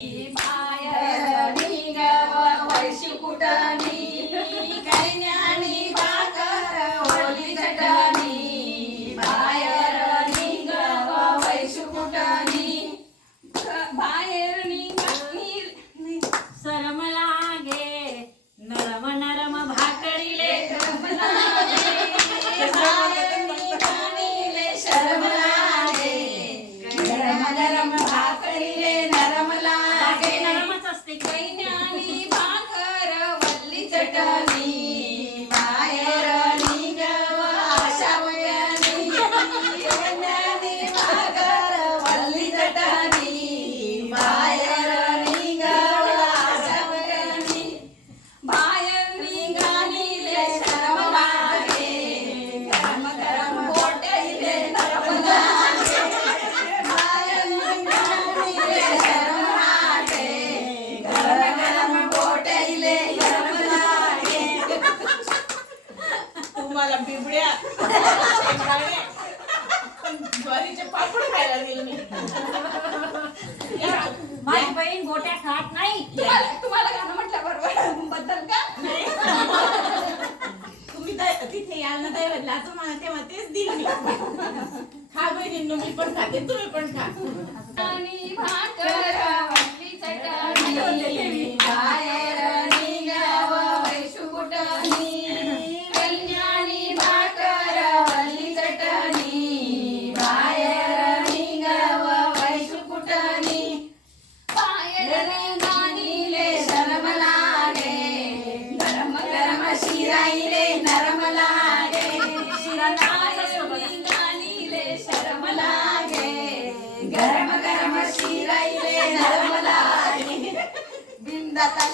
बाहेर निघव वैशी कुटणी कैन्यानी भाकर ओली चटणी बाहेर निघव वैशी कुटणी बाहेर निघाली सरम लागे नरम नरम भाकरीले बाहेर निघाली शरम लागे नरम नरम भाकरीले नरम लागे नरमच असते कैन्यानी भाकर वल्ली चटणी बाहेर निघव आशावयानी कैन्यानी भाकर वल्ली चटणी बाहेर निघव आशावयानी बाहेर निघालीले शरम लागे गरम गरम बोटेले नरम लागे बाहेर निघालीले शरम लागे गरम गरम बोटेले गरम लागे तुम्हाला बिबड्या ज्वारीचे पापड खायला गेलो मी. माझी बहीण गोट्या खात नाही. तुम्हाला गाणं म्हटलं बरोबर बद्दल का तुम्ही तिथे याल ना दैवतला तुम्हाला तेव्हा तेच दिलं मी. खा बहिणींनो, मी पण खाते, तुम्ही पण खा. आणि भाकर वल्ली चटणी बाहेर निघाव वैशू कुटणी कल्याणी भाकर वल्ली चटणी बाहेर निघाव वैशू कुटणी बाहेर निघालीले शरम लागे गरम गरम शिराईले नरम लागे बाहेर निघालीले शरम लागे गरम गरम शिराईले नरम लागे बिंदाता